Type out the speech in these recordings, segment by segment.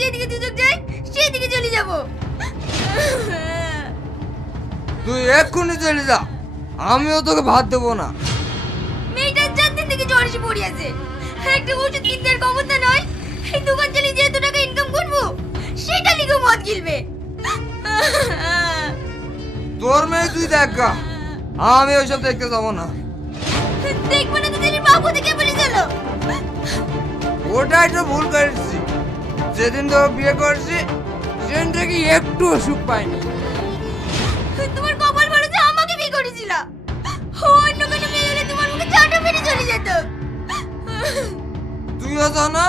যেদিকে দুচোখ যায় সেদিকে চলে যাব। তুই এক্ষুনি চলে যা, আমিও তোকে ভাত দেবো না। মেয়েটার 4 দিন থেকে জ্বর এসে পড়ে আছে, একটা ওষুধ কিনতে আর ক্ষমতা নয়। এই দোকান চালিয়ে যে এত টাকা ইনকাম করবো সেটা লিখে মদ গিলবে। তোর মেয়ে তুই দেখ গা, আমি ওইসব দেখতে যাবো না। দেখবো না তো দিদির বাবু থেকে বলে চলো। ওটাই তো ভুল করেছি, যেদিন তোকে বিয়ে করছি সেদিন থেকে একটু সুখ পাইনি। তোমার কপাল ভালো যে আমাকে বিয়ে করেছিল, অন্য কোনো মেয়ে হলে তোমার মুখে চাটা মেরে চলে যেত। তুইও যা না,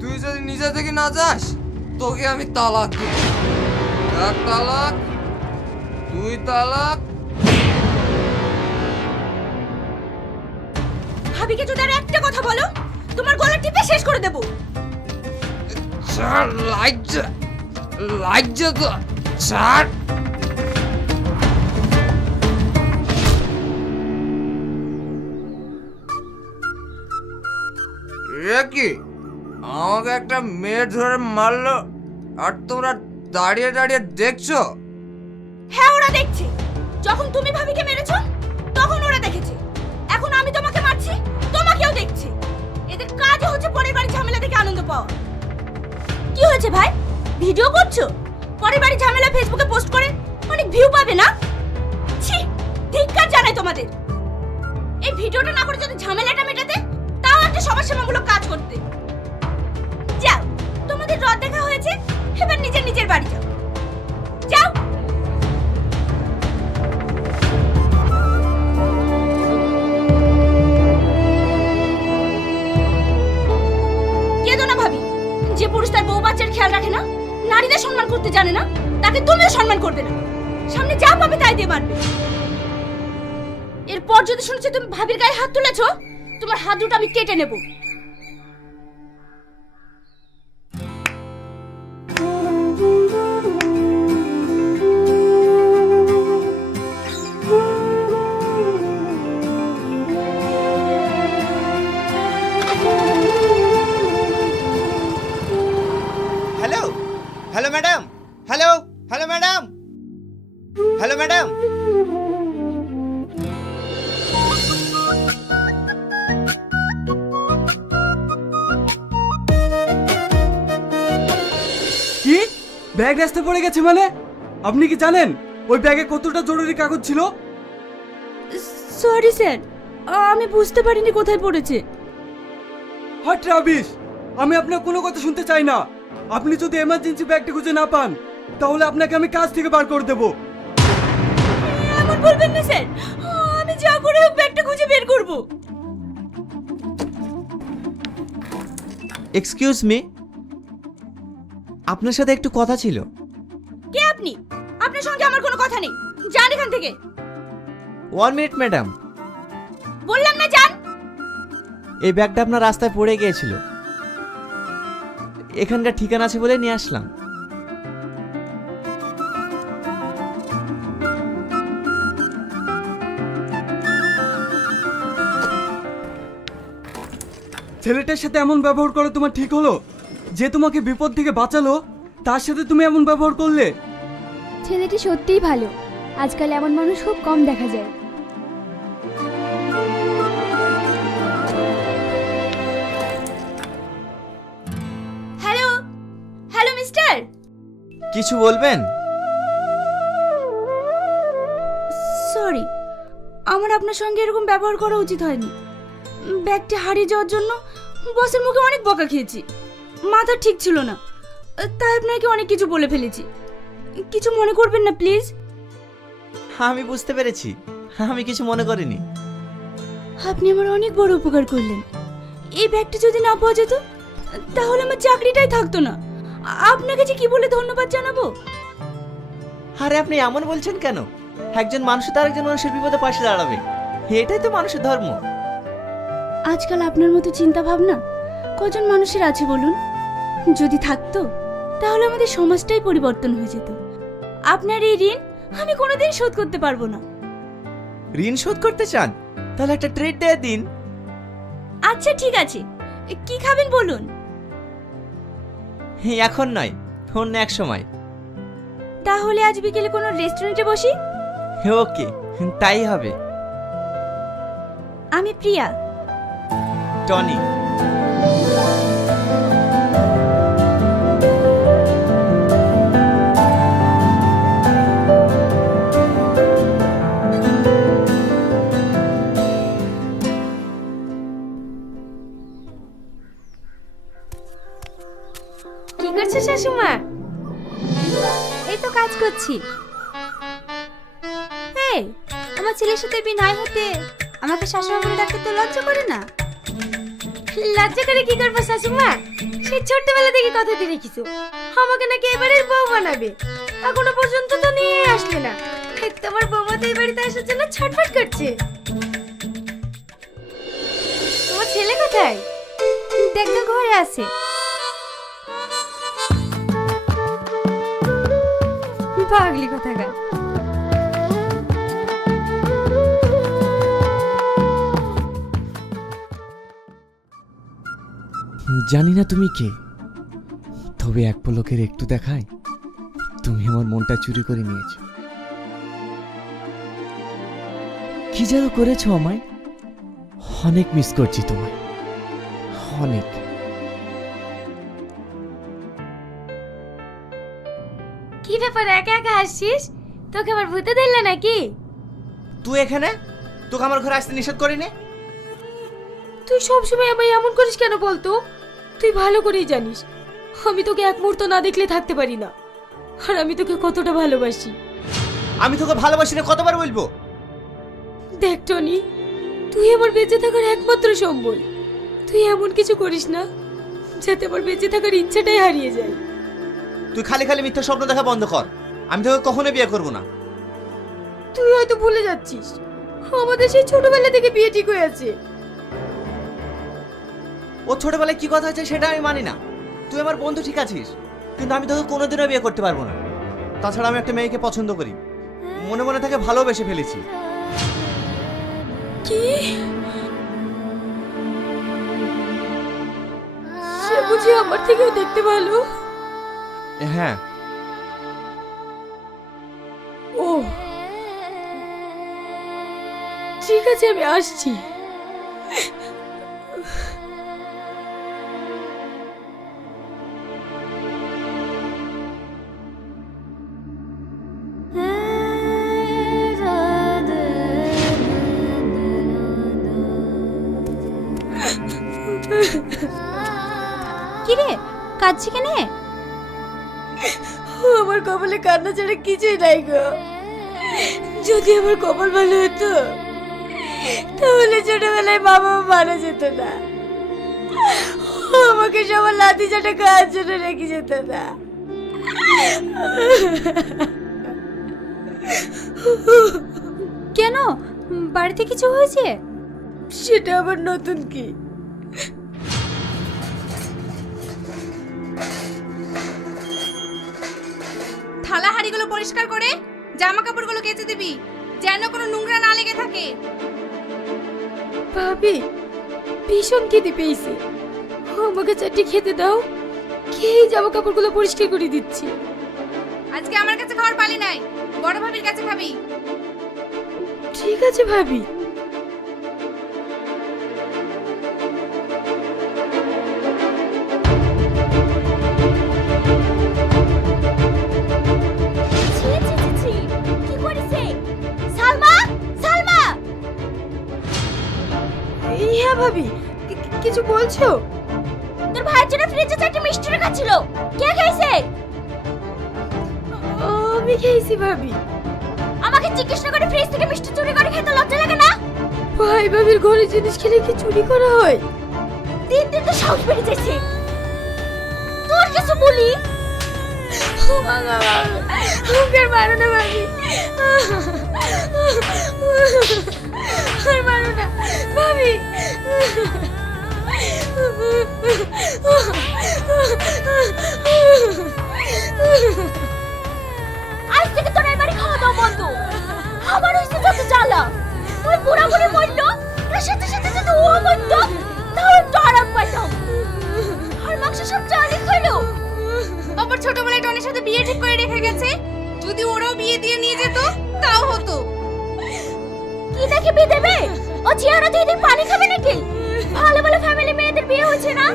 তুই যদি নিজে থেকে না যাস তোকে আমি তালাক দেব। 1 তালাক, 2 তালাক। ভাবিকে যদি আর একটা কথা বলো তোমার গলা টিপে শেষ করে দেব। ছাড়, লাজ্জা তো ছাড়। এ কি, আমাকে একটা মেয়ে ধরে মারলো আর তোমরা দাঁড়িয়ে দাঁড়িয়ে দেখছো? হ্যাঁ ওরা দেখছে, যখন তুমি ভাবিকে মেরেছো তখন ওরা দেখেছে, এখন আমি তোমাকে মারছি তোমাকেও দেখছে। এদের কাজ হচ্ছে পরের বাড়ি ঝামেলা থেকে আনন্দ পাওয়া। কি হয়েছে ভাই, ভিডিও করছো? পরের বাড়ি ঝামেলা ফেসবুকে পোস্ট করে অনেক ভিউ পাবে না? ছি, ধিক্কার জানাই তোমাদের। এই ভিডিওটা না করে যদি ঝামেলাটা মেটাতে তাও একটা সমাজসেবামূলক কাজ করতে। যাও, তোমাদের রদ দেখা হয়েছে, এবার নিজের নিজের বাড়ি যাও। যাও। কেঁদো না ভাবি, যে পুরুষ তার বউ বাচ্চার খেয়াল রাখে না, নারীদের সম্মান করতে জানে না, তাকে তুমিও সম্মান করবে না। সামনে যা পাবে তাই দিয়ে মারবে। এরপর যদি শুনেছি তুমি ভাবির গায়ে হাত তুলেছো, তোমার হাত দুটো আমি কেটে নেব। Hello hello madam, hello hello madam, hello madam. কি ব্যাগ রাস্তায় পড়ে গেছে মানে? আপনি কি জানেন ওই ব্যাগে কতটা জরুরি কাগজ ছিল? সরি স্যার, আমি বুঝতে পারিনি কোথায় পড়েছে। হট রাবিশ, আমি আপনার কোনো কথা শুনতে চাই না। আপনি যদি এমার্জেন্সি ব্যাগটা খুঁজে না পান তাহলে আপনাকে আমি কাজ থেকে বার করে দেব। এমন বলবেন না স্যার, আমি যা করে হোক ব্যাগটা খুঁজে বের করব। এক্সকিউজ মি, আপনার সাথে একটু কথা ছিল। কে আপনি? আপনার সঙ্গে আমার কোনো কথা নেই, যান এখান থেকে। 1 মিনিট ম্যাডাম, বললাম না যান। এই ব্যাগটা আপনার রাস্তায় পড়ে গিয়েছিল, এখানকার ঠিকানা আছে বলে নিয়ে আসলাম। ছেলেটার সাথে এমন ব্যবহার করা তোমার ঠিক হলো? যে তোমাকে বিপদ থেকে বাঁচালো তার সাথে তুমি এমন ব্যবহার করলে? ছেলেটি সত্যিই ভালো, আজকাল এমন মানুষ খুব কম দেখা যায়। Hello hello mister. কিছু বলবেন? সরি, আমার আপনার সঙ্গে এরকম ব্যবহার করা উচিত হয়নি। ব্যাগটা হারিয়ে যাওয়ার জন্য বসের মুখে অনেক বকা খেয়েছি, মাথা ঠিক ছিল না, তাই আপনাকে অনেক কিছু বলে ফেলেছি। কিছু মনে করবেন না প্লিজ। আমি বুঝতে পেরেছি, আমি কিছু মনে করিনি। আপনি আমার অনেক বড় উপকার করলেন। এই ব্যাগটা যদি না পাওয়া যেত তাহলে আমার চাকরিটাই থাকতো না। আপনাকে যে কি বলে ধন্যবাদ জানাবো। আরে আপনি এমন বলছেন কেন? একজন মানুষ তো আরেকজন মানুষের বিপদে পাশে দাঁড়াবে, এটাই তো মানুষের ধর্ম। আজকাল আপনার মতো চিন্তা ভাবনা কজন মানুষের আছে বলুন? যদি থাকতো তাহলে আমাদের সমাজটাই পরিবর্তন হয়ে যেত। আপনার এই ঋণ আমি কোনোদিন শোধ করতে পারবো না। ঋণ শোধ করতে চান? তাহলে একটা ট্রিট দিয়ে দিন। আচ্ছা ঠিক আছে, কি খাবেন বলুন। এখন নয়, অন্য এক সময়। তাহলে আজ বিকেলে কোনো রেস্টুরেন্টে বসি। ওকে, তাই হবে। আমি প্রিয়া। টনি। কি করছো শাশুমা? এই তো কাজ করছি। এই, আমার ছেলের সাথে বিয়ে হতে আমাকে শাশুমা বলে ডাকতে তো লজ্জা করে না? লজ্জা করে কি করবো শাশুমা? সেই ছোটবেলা থেকে কথা দিয়ে রেখেছো আমাকে নাকি এবারের বউ বানাবে, এখনো পর্যন্ত তো নিয়ে আসলে না। তোমার বৌমা তো এই বাড়িতে আসার জন্য ছটফট করছে। তোমার ছেলে কোথায়? দেখো ঘরে আছে। পাগলি কোথাকার। জানি না তুমি কে, তবে এক পলকের একটু দেখায় তুমি আমার মনটা চুরি করে নিয়েছো। কি যেন করেছো আমায়, অনেক মিস করছি তোমায়, অনেক। কি ব্যাপার একা একা হাসছিস? তোকে আবার ভূতে দিলে নাকি? তুই এখানে, তোকে আমার ঘরে আসতে নিষেধ করিনি। তুই সবসময় আমায় এমন করিস কেন বলতো? তুই ভালো করেই জানিস আমি তোকে এক মুহূর্ত না দেখলে থাকতে পারি না, আর আমি তোকে কতটা ভালোবাসি। আমি তোকে ভালোবাসি না কতবার বলবো? দেখ টনি, তুই আমার বেঁচে থাকার একমাত্র সম্বল। তুই এমন কিছু করিস না যাতে আমার বেঁচে থাকার ইচ্ছাটাই হারিয়ে যায়। তুই খালি খালি মিথ্যা স্বপ্ন দেখা বন্ধ কর, আমি তোকে কখনো বিয়ে করবো না। তুই হয়তো ভুলে যাচ্ছিস আমাদের সেই ছোটবেলা থেকে বিয়ে ঠিক হয়ে আছে। ও ছোটবেলায় কি কথা আছে সেটা আমি মানি না। তুই আমার বন্ধু ঠিক আছিস, কিন্তু আমি তোকে কোনোদিনও বিয়ে করতে পারবো না। তাছাড়া আমি একটা মেয়েকে পছন্দ করি, মনে মনে তাকে ভালোবেসে ফেলেছি। কি? সে বুঝি আমার থেকেও দেখতে ভালো? হ্যাঁ। ও ঠিক আছে, আমি আসছি। কিরে কাঁদছি কেন? আমার কপালে কান্না ছাড়া কিছুই নাই গো। যদি আমার কপাল ভালো হতো তাহলে ছোটবেলায় মা বাবা মারা যেত না, আমাকে সবার লাঠি চাটা খাওয়ার জন্য রেখে যেত না। কেন, বাড়িতে কিছু হয়েছে? সেটা আবার নতুন কি? থালা হাঁড়িগুলো পরিষ্কার করে জামা কাপড়গুলো কেচে দিবি, যেন কোনো নোংরা না লেগে থাকে। ভাবি ভীষণ খিদে পেয়েছে, আমাকে চারটি খেতে দাও, খেয়ে জামা কাপড়গুলো পরিষ্কার করে দিচ্ছি। আজকে আমার কাছে খাওয়ার পালি নাই, বড় ভাবির কাছে খাবি। ঠিক আছে ভাবি। কি করেছে? সালমা, সালমা! হ্যাঁ ভাবি, কিছু বলছো? তোর ভাইয়ের জন্য ফ্রিজে চারটি মিষ্টি রাখা ছিল, কে খাইছে? আমি খেয়েছি ভাবি। আমাকে জিজ্ঞেস না করে ফ্রিজ থেকে মিষ্টি চুরি করে খেতে লজ্জা লাগে না? ভাই ভাবির ঘরে জিনিস খেলে কি চুরি করা হয়? দিন দিন তো সাহস বেড়ে যাচ্ছে। তোর কিছু বলি? আমাকে মারো না ভাবি, আর মারো না ভাবি। আজ থেকে তোর এই বাড়ি খাওয়া দাওয়া বন্ধ। আমার হইছে যত জ্বালা। ওই বুড়া বুড়ি মরলো, তার সাথে সাথে যদি ও মরতো তাহলে একটু আরাম পাইতাম। আর মাংস সব জানি খাইলো, বিয়ে ঠিক করে রেখে গেছে। যদি ওরাও বিয়ে দিয়ে নিয়ে যেত তাও হতো। কি দেখে বিয়ে দেবে? ও চেহারা দিয়ে এদের পানি খাবে নাকি? ভালো ভালো ফ্যামিলি মেয়েদের বিয়ে হচ্ছে না।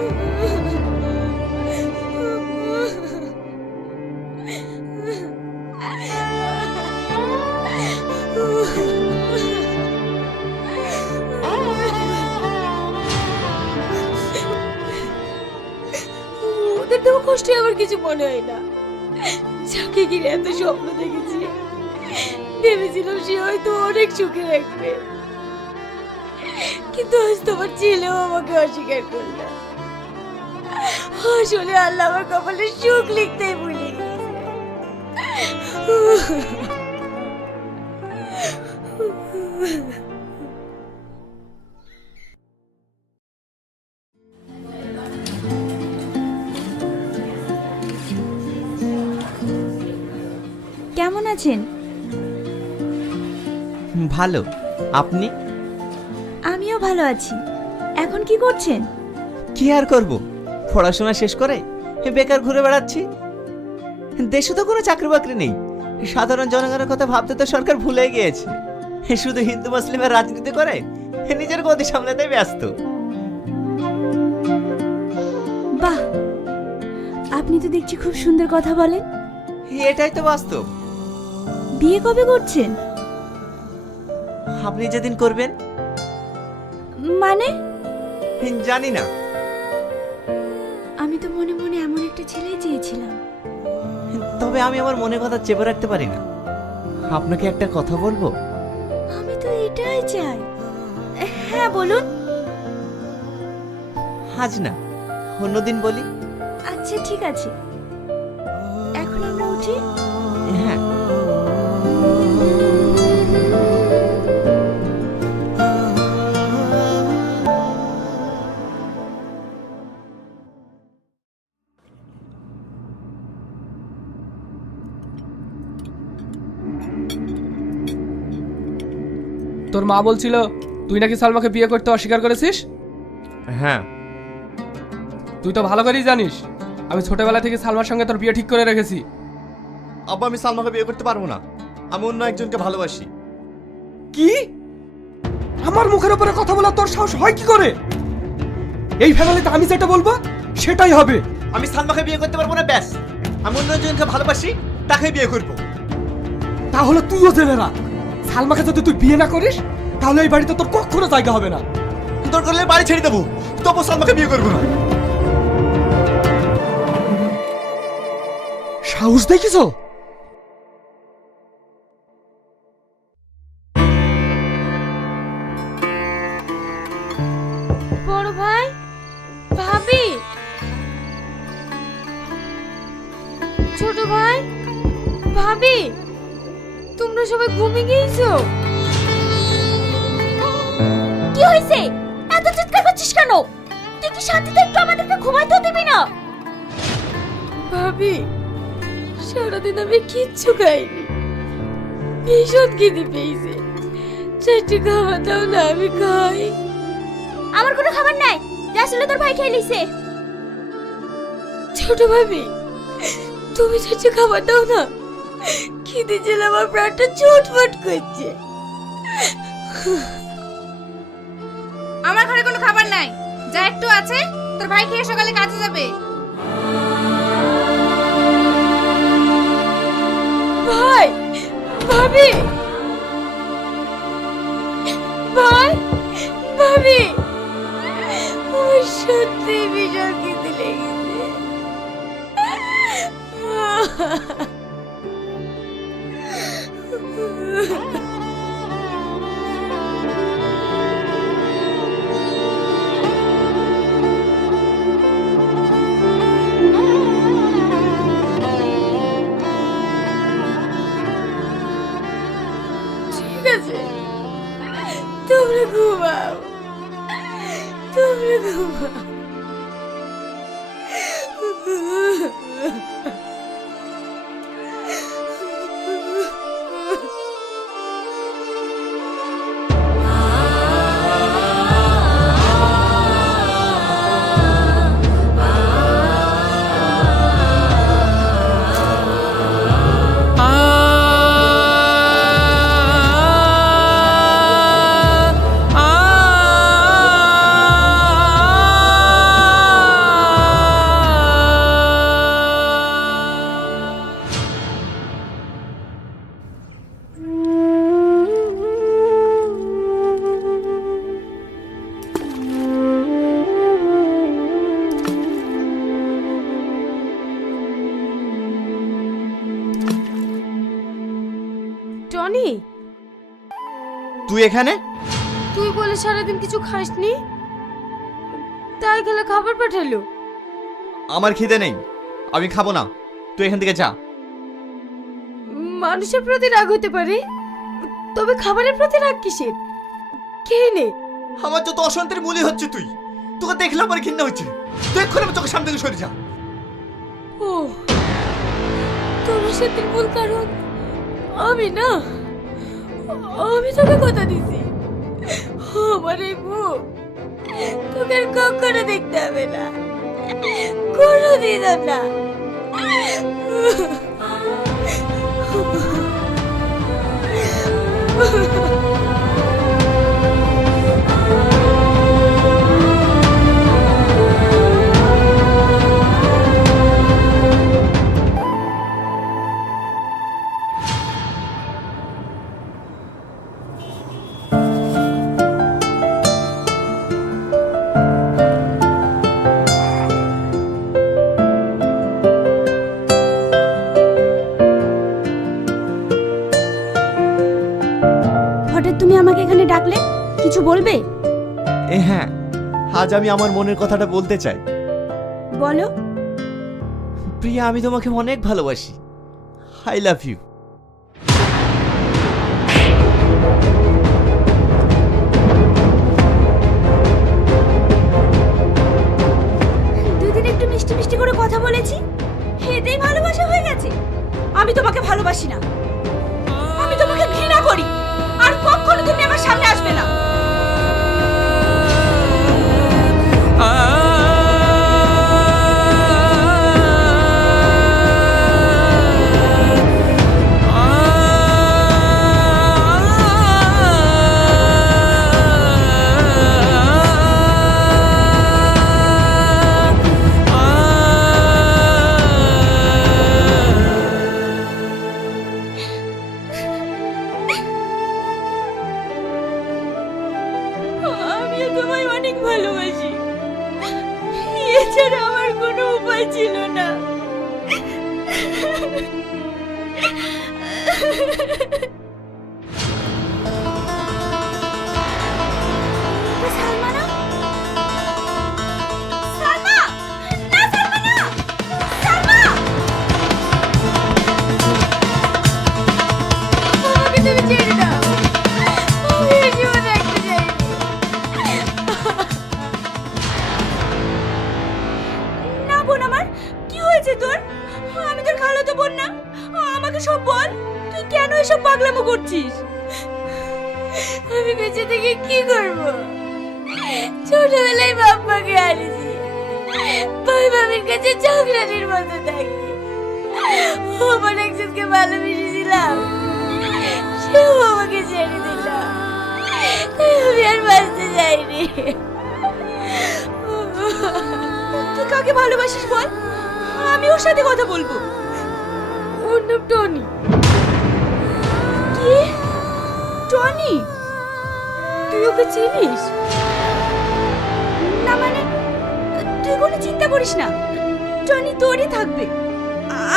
ওদের তো কষ্টে আমার কিছু মনে হয় না। যাকে ঘিরে এত স্বপ্ন দেখেছি, ভেবেছিলাম সে হয়তো অনেক সুখে রাখবে, কিন্তু আজ তোমার ছেলেও আমাকে অস্বীকার করলো। আসলে আল্লাহ আমার কপালে সুখ লিখতেই ভুলে গেছে। কেমন আছেন? ভালো। আপনি? আমিও ভালো আছি। এখন কি করছেন? কি আর করব, পড়াশোনা শেষ করে বেকার ঘুরে বেড়াচ্ছি। দেশে তো কোনো চাকরি বাকরি নেই, সাধারণ জনগণের কথা ভাবতে তো সরকার ভুলে গিয়েছে। শুধু হিন্দু মুসলিমের রাজনীতি করে নিজের গতি সামলাতে ব্যস্ত। বাহ, আপনি তো দেখছি খুব সুন্দর কথা বলেন। এটাই তো বাস্তব। বিয়ে কবে করছেন? আপনি যেদিন করবেন। মানে? জানি না। আমি তো মনে মনে এমন একটা ছেলেই চেয়েছিলাম। তবে আমি আমার মনে কথা চেপে রাখতে পারি না। আপনাকে একটা কথা বলবো? আমি তো এটাই চাই। হ্যাঁ বলুন। আজ না, অন্যদিন বলি। আচ্ছা ঠিক আছে, এখন আমরা উঠি। হ্যাঁ। তোর মা বলছিল তুই নাকি সালমাকে বিয়ে করতে অস্বীকার করেছিস। হ্যাঁ। তুই তো ভালো করেই জানিস আমি ছোটবেলা থেকে সালমার সঙ্গে তোর বিয়ে ঠিক করে রেখেছি। আব্বা, আমি সালমাকে বিয়ে করতে পারবো না। আমি অন্য একজনকে ভালোবাসি। কি? আমার মুখের উপরে কথা বলা তোর সাহস হয় কি করে? এই ফ্যামিলিতে আমি যেটা বলবো সেটাই হবে। আমি সালমাকে বিয়ে করতে পারবো না, ব্যাস। আমি অন্য একজনকে ভালোবাসি, তাকে বিয়ে করবো। তাহলে তুইও জেনে রাখ, সালমাকে যদি তুই বিয়ে না করিস তাহলে এই বাড়িতে তোর কখনো জায়গা হবে না। তোর করলে বাড়ি ছেড়ে দেবো, তবু সালমাকে বিয়ে করবো না। সাহস দেখিছো? বড় ভাই, ভাবি, ছোট ভাই, ভাবি, তোমরা সবাই ঘুমিয়ে গিয়েছো? কি হয়েছে? এত চিৎকার করছিস কেন? তুই কি শান্তিতে একটু আমাদেরকে ঘুমাইতেও দিবি না? ভাবি, সারাদিন আমি কিচ্ছু খাইনি, ভীষণ খিদে পেয়েছে। চারটে খাবার দাও না, আমি খাই। আমার কোনো খাবার নাই, যা ছিল তোর ভাই খেয়ে লিছে। ছোট ভাবি, তুমি চারটে খাবার দাও না, খিদে জেলে আমার প্রাণটা ছটফট করছে। আমার ঘরে কোনো খাবার নাই, যা একটু আছে তোর ভাই খেয়ে সকালে কাজে যাবে। ভাই, ভাবি, ভাই, ভাবি, আমার সত্যি ভীষণ খিদে লেগেছে। ঠিক আছে, তোমরা ঘুমাও, তোমরা ঘুমাও। টনি, তুই এখানে? তুই বলে সারাদিন কিছু খাসনি, তাই গেলে খাবার পাঠালো। আমার খিদে নেই, আমি খাবো না, তুই এখান থেকে যা। মানুষের প্রতি রাগ হতে পারে, তবে খাবারের প্রতি রাগ কিসের? খেয়ে নে। আমার যত অশান্তির মূল্য হচ্ছে তুই, তোকে দেখলে আমার ঘৃণা হচ্ছে, তুই এক্ষুনি আমার চোখের সামনে থেকে সরে যা। ও, তোমার সাথে মূল কারণ আমি না, আমি তোকে কথা দিছি, আমার এই মুখ তোকে আর কখনো দেখতে হবে না, কোনোদিন না। হঠাৎ তুমি আমাকে এখানে ডাকলে, কিছু বলবে? হ্যাঁ, আজ আমি আমার মনের কথাটা বলতে চাই। বলো। প্রিয়া, আমি তোমাকে অনেক ভালোবাসি, আই লাভ ইউ। দুদিন একটু মিষ্টি মিষ্টি করে কথা বলেছি, এতেই ভালোবাসা হয়ে গেছে? আমি তোমাকে ভালোবাসি না, আমি তোমাকে ঘৃণা করি, আর কখনো তুমি আমার সামনে আসবে না। আমিও তোমায় অনেক ভালোবাসি, এছাড়া আমার কোনো উপায় ছিল না। সালমা না? সালমা! না, সালমা না! সালমা! আমাকে তুমি ছেড়ে দাও, আমি এই জীবনে একটা চাইনি। না বোন আমার, কি হয়েছে তোর? আমি তোর খালাতো বোন না, আমাকে সব বল, তুই কেন এসব পাগলামো করছিস? আমি বেঁচে থেকে কি করব? ছোটবেলায় বাপ্পাকে হারিয়েছি, ভাই ভাবির কাছে ঝগড়াটির মতো থাকি। আমার একজনকে ভালোবেসেছিলাম, সেও আমাকে ছেড়ে দিল, তাই আমি আর বাঁচতে চাইনি। তুই কাকে ভালোবাসিস বল, আমি ওর সাথে কথা বলবো। ওর নাম টনি। কি? টনি? তুই ওকে চিনিস? না মানে, তুই কোনো চিন্তা করিস না, টনি তোরই থাকবে,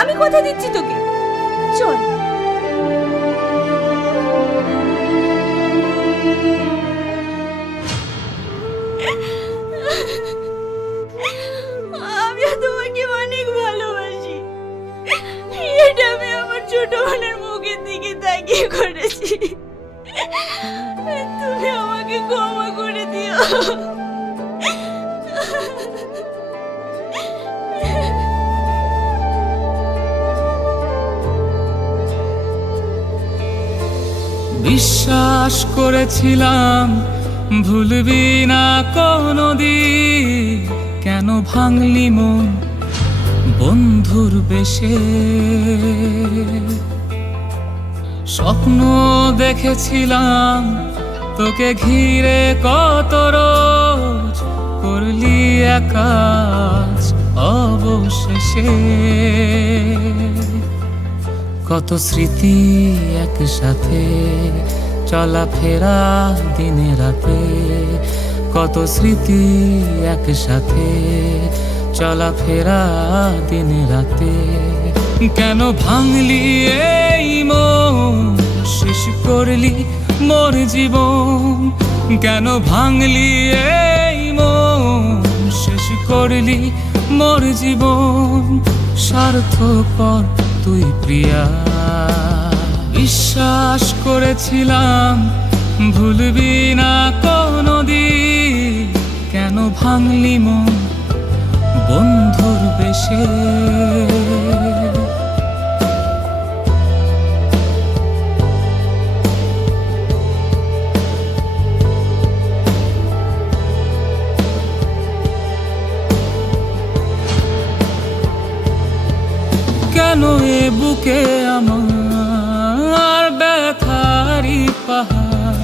আমি কথা দিচ্ছি তোকে। চল। আমিও তোমাকে অনেক ভালোবাসি, এটা আমি আমার ছোট বোনের মুখের দিকে তাকিয়ে করেছি, তুমি আমাকে ক্ষমা করে দিও। বিশ্বাস করেছিলাম ভুলবি না কোনদিন, কেন ভাঙলি মন বন্ধুর বেশে? স্বপ্ন দেখেছিলাম তোকে ঘিরে কত রোজ, করলি একাজ অবশেষে। কত স্মৃতি একসাথে, চলাফেরা দিনে রাতে, কত স্মৃতি একসাথে, চলাফেরা দিনে রাতে। কেন ভাঙলি এই মন শেষ জীবন কেন ভাঙলি এই মন শেষ করলি মোর জীবন স্বার্থপর তুই প্রিয়া বিশ্বাস করেছিলাম ভুলবি না কোনদিন কেন ভাঙলি মন বন্ধুর বেশে কেন এ বুকে আমার ব্যথারি পাহাড়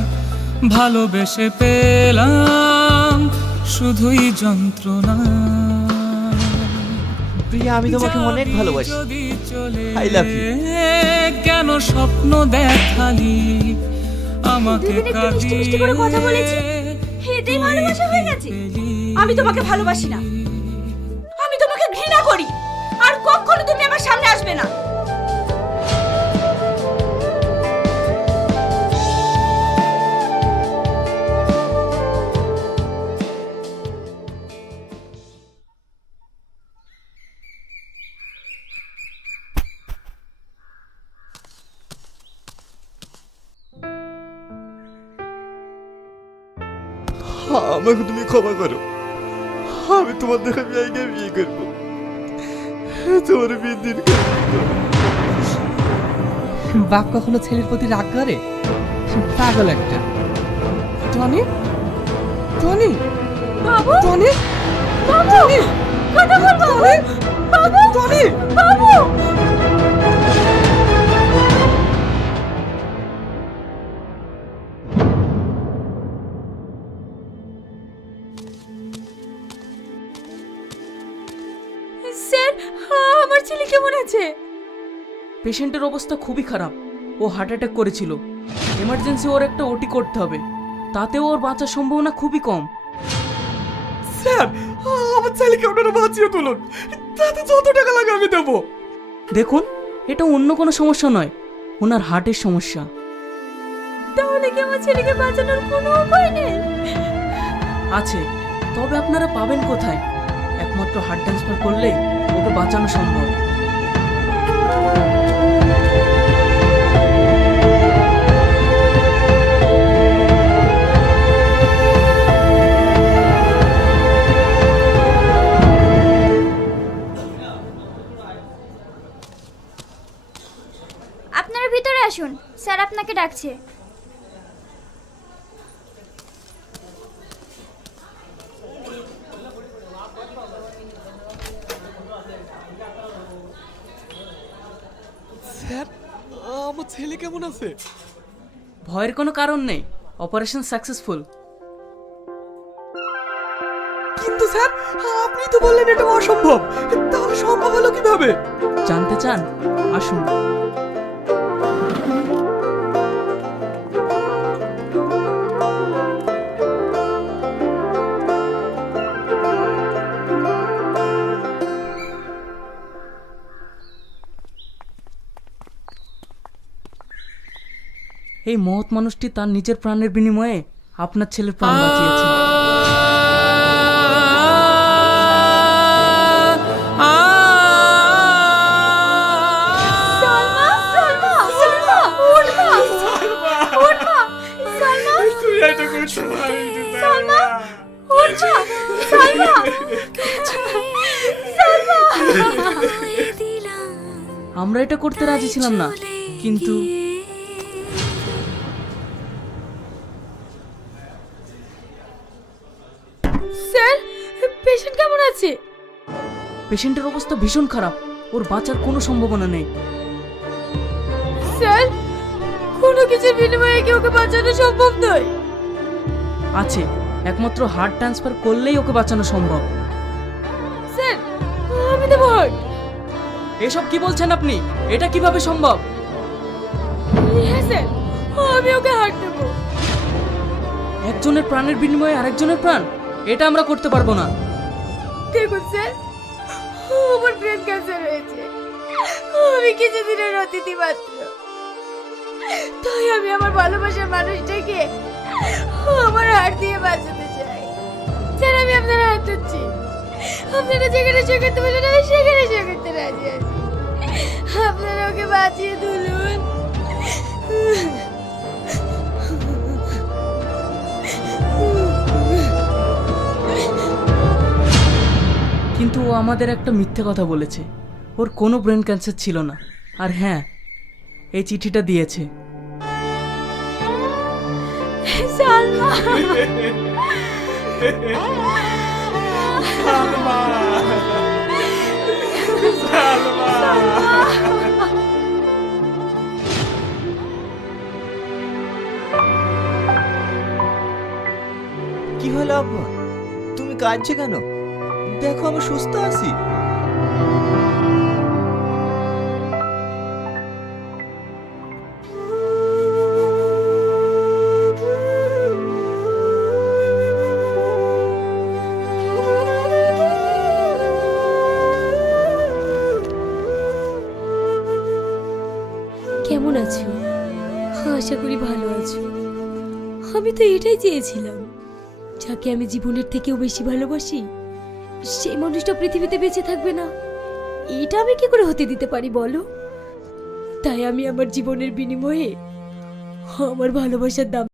ভালোবেসে পেলাম শুধুই যন্ত্রণা প্রিয়া, আমি তোমাকে অনেক ভালোবাসি। যদি চলে I love you. কেন স্বপ্ন দেখালি আমাকে দুদিন একটু মিষ্টি মিষ্টি করে কথা বলেছি, এটাই ভালোবাসা হয়ে গেছে? আমি তোমাকে ভালোবাসি না, আমি তোমাকে ঘৃণা করি, আর কখনো তুমি আমার সামনে আসবে না। আমাকে তুমি ক্ষমা করো, আমি তোমার দেখা মেয়েকে বিয়ে করবো, তোমার বিয়ে দিন। বাপ কখনো ছেলের প্রতি রাগ করে? পাগল একটা। টনি, টনি, বাবু, টনি, বাবু, কথা বল বাবু, বাবু, টনি। বাবু। স্যার, আমার ছেলে কেমন আছে? পেশেন্টের অবস্থা খুবই খারাপ, ও হার্ট অ্যাটাক করেছিল, এমার্জেন্সি ওর একটা ওটি করতে হবে, তাতেও ওর বাঁচার সম্ভাবনা খুবই কম। স্যার, আমার ছেলেকে আপনারা বাঁচিয়ে তুলুন, তাতে যত টাকা লাগে আমি দেবো। দেখুন, এটা অন্য কোনো সমস্যা নয়, ওনার হার্টের সমস্যা। তাহলে কি আমার ছেলেকে বাঁচানোর কোনো উপায় নেই? আছে, তবে আপনারা পাবেন কোথায়? একমাত্র হার্ট ট্রান্সফার করলেই ওকে বাঁচানো সম্ভব। আপনারা ভিতরে আসুন, স্যার আপনাকে ডাকছে। স্যার, আমার ছেলে কেমন আছে? ভয়ের কোনো কারণ নেই, অপারেশন সাকসেসফুল। কিন্তু স্যার, আপনি তো বললেন এটা অসম্ভব, তাহলে সম্ভব হলো কিভাবে? জানতে চান? আসুন। এই মহৎ মানুষটি তার নিজের প্রাণের বিনিময়ে আপনার ছেলের প্রাণ বাঁচিয়েছে। সালমা, সালমা, সালমা, উঠ মা, উঠ মা, সালমা, তুই এটা করছিস সালমা, উঠ মা, সালমা, সালমা। আমরা এটা করতে রাজি ছিলাম না, কিন্তু স্যার, পেশেন্ট কেমন আছে? পেশেন্টের অবস্থা ভীষণ খারাপ, ওর বাঁচার কোনো সম্ভাবনা নেই। স্যার, কোনো কিছুর বিনিময়ে কি ওকে বাঁচানো সম্ভব নয়? আছে, একমাত্র হার্ট ট্রান্সফার করলেই ওকে বাঁচানো সম্ভব। স্যার, আমি দেবো হার্ট। এসব কি বলছেন আপনি? এটা কিভাবে সম্ভব? হ্যাঁ স্যার, আমি ওকে হার্ট দেবো। একজনের প্রাণের বিনিময়ে আরেকজনের প্রাণ? এটা আমরা করতে পারবো না। দেখুন স্যার, আমার ব্রেন ক্যান্সার হয়েছে, আমি কিছুদিনের অতিথি মাত্র। তাই আমি আমার ভালোবাসার মানুষটাকে আমার হাত দিয়ে বাঁচাতে চাই। স্যার, আমি আপনার হাত ধরছি। আপনারা যেখানে সই করতে বললেন আমি সেখানে সই করতে রাজি আছি। আপনারা ওকে বাঁচিয়ে তুলুন। কিন্তু ও আমাদের একটা মিথ্যে কথা বলেছে। ওর কোনো ব্রেন ক্যান্সার ছিল না। আর হ্যাঁ, এই চিঠিটা দিয়েছে। সালমা, কি হলো আব্বা, তুমি কাঁদছো কেন? দেখো আমি সুস্থ আছি। কেমন আছো? আশা করি ভালো আছো। আমি তো এটাই চেয়েছিলাম, যাকে আমি জীবনের থেকেও বেশি ভালোবাসি সেই মানুষটা পৃথিবীতে বেঁচে থাকবে না। এটা আমি কি করে হতে দিতে পারি বলো? তাই আমি আমার জীবনের বিনিময়ে আমার ভালোবাসার দাম